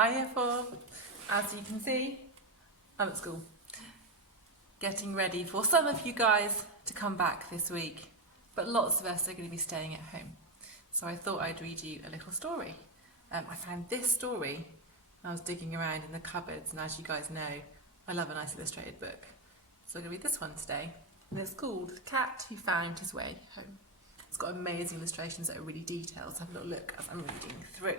Hi Year 4. As you can see, I'm at school. Getting ready for some of you guys to come back this week, but lots of us are going to be staying at home. So I thought I'd read you a little story. I found this story when I was digging around in the cupboards, and as you guys know, I love a nice illustrated book. So I'm going to read this one today, and it's called The Cat Who Found His Way Home. It's got amazing illustrations that are really detailed, so have a little look as I'm reading through.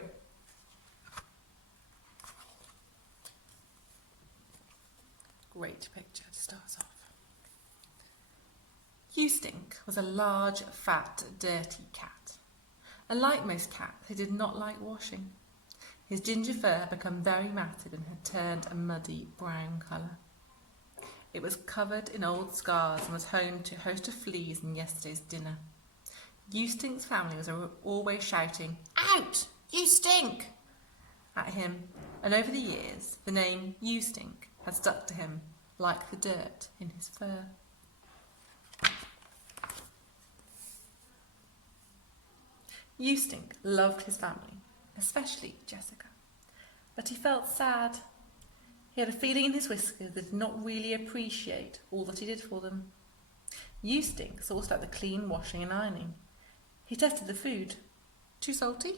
Great picture to start off. Eustink was a large, fat, dirty cat. And like most cats, he did not like washing. His ginger fur had become very matted and had turned a muddy brown colour. It was covered in old scars and was home to a host of fleas in yesterday's dinner. Eustink's family was always shouting, "Out! You stink!" at him, and over the years, the name Eustink had stuck to him like the dirt in his fur. Eustink loved his family, especially Jessica, but he felt sad. He had a feeling in his whiskers that did not really appreciate all that he did for them. Eustink sorted out the clean washing and ironing. He tested the food. Too salty?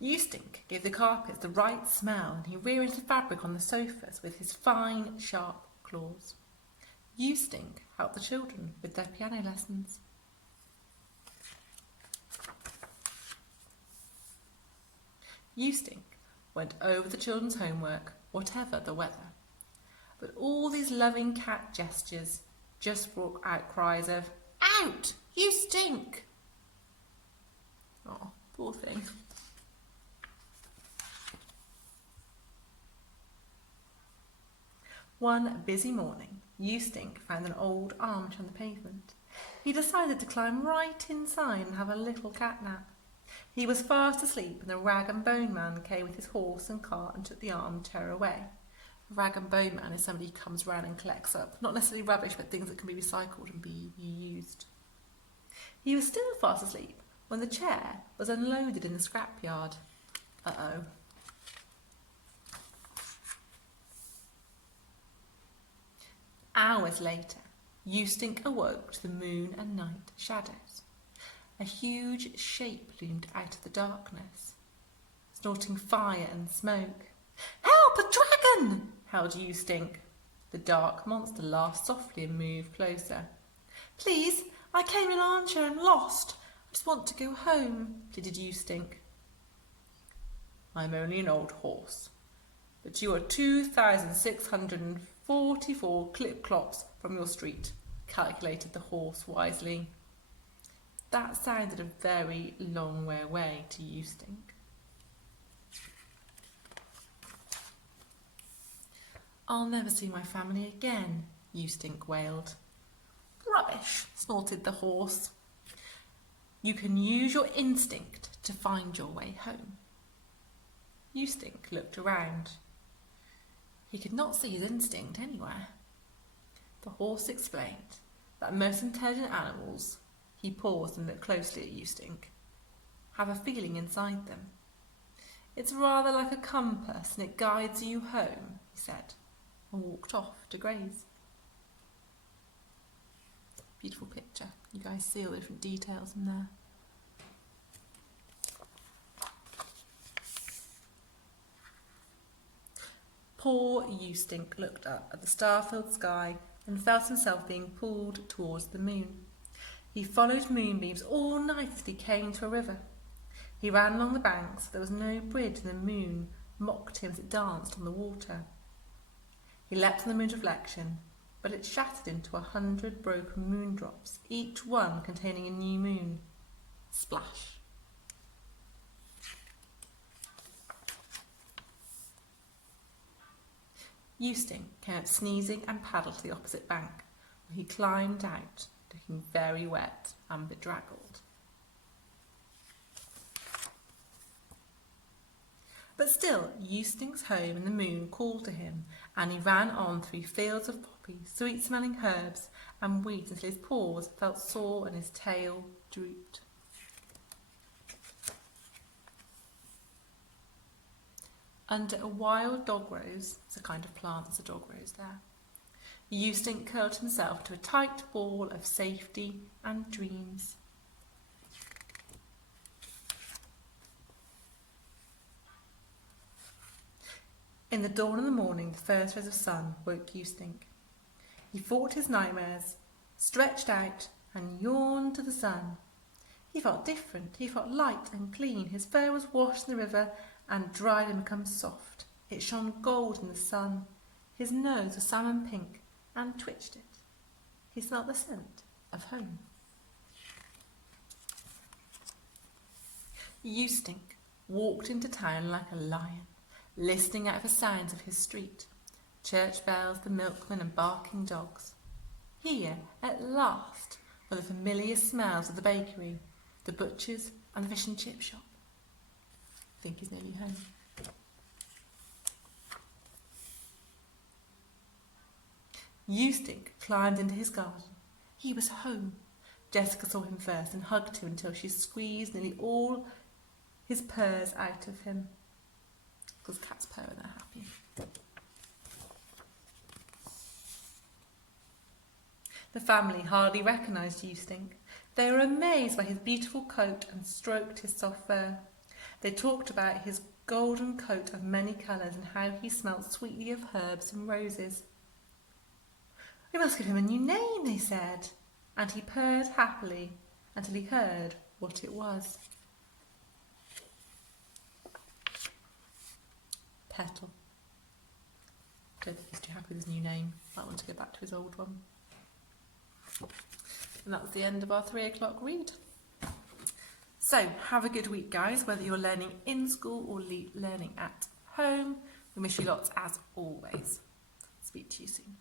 Eustink gave the carpets the right smell, and he rearranged the fabric on the sofas with his fine, sharp claws. Eustink helped the children with their piano lessons. Eustink went over the children's homework, whatever the weather. But all these loving cat gestures just brought out cries of, "Out! You stink!" Oh, poor thing. One busy morning, Eustink found an old armchair on the pavement. He decided to climb right inside and have a little cat nap. He was fast asleep when the rag and bone man came with his horse and cart and took the armchair away. A rag and bone man is somebody who comes around and collects up, not necessarily rubbish, but things that can be recycled and be reused. He was still fast asleep when the chair was unloaded in the scrapyard. Uh-oh. Hours later, Eustink awoke to the moon and night shadows. A huge shape loomed out of the darkness, snorting fire and smoke. "Help! A dragon!" howled Eustink. The dark monster laughed softly and moved closer. "Please, I came in an armchair and lost. I just want to go home," pleaded Eustink. "I'm only an old horse, but you are 2,644 clip-clops from your street," calculated the horse wisely. That sounded a very long way away to Eustink. "I'll never see my family again," Eustink wailed. "Rubbish," snorted the horse. "You can use your instinct to find your way home." Eustink looked around. He could not see his instinct anywhere. The horse explained that most intelligent animals, he paused and looked closely at Eustink, have a feeling inside them. "It's rather like a compass and it guides you home," he said, and walked off to graze. Beautiful picture. You guys see all the different details in there. Poor Eustink looked up at the star-filled sky and felt himself being pulled towards the moon. He followed moonbeams all night until he came to a river. He ran along the banks, but there was no bridge, and the moon mocked him as it danced on the water. He leapt on the moon's reflection, but it shattered into 100 broken moondrops, each one containing a new moon. Splash! Eustink came out sneezing and paddled to the opposite bank, where he climbed out, looking very wet and bedraggled. But still, Eustink's home and the moon called to him, and he ran on through fields of poppies, sweet-smelling herbs and weeds until his paws felt sore and his tail drooped. Under a wild dog rose, it's a kind of plant, there's a dog rose there, Eustink curled himself to a tight ball of safety and dreams. In the dawn of the morning, the first rays of sun woke Eustink. He fought his nightmares, stretched out, and yawned to the sun. He felt different. He felt light and clean. His fur was washed in the river and dried and become soft. It shone gold in the sun. His nose was salmon pink and twitched it. He smelt the scent of home. Eustink walked into town like a lion, listening out for signs of his street, church bells, the milkman and barking dogs. Here, at last, were the familiar smells of the bakery, the butcher's and the fish and chip shop. I think he's nearly home. Eustink climbed into his garden. He was home. Jessica saw him first and hugged him until she squeezed nearly all his purrs out of him. Because cats purr when they're happy. The family hardly recognised Eustink. They were amazed by his beautiful coat and stroked his soft fur. They talked about his golden coat of many colours and how he smelt sweetly of herbs and roses. "We must give him a new name," they said, and he purred happily until he heard what it was. Petal. Don't think he's too happy with his new name. Might want to go back to his old one. And that's the end of our 3 o'clock read. So, have a good week, guys, whether you're learning in school or learning at home. We wish you lots as always. Speak to you soon.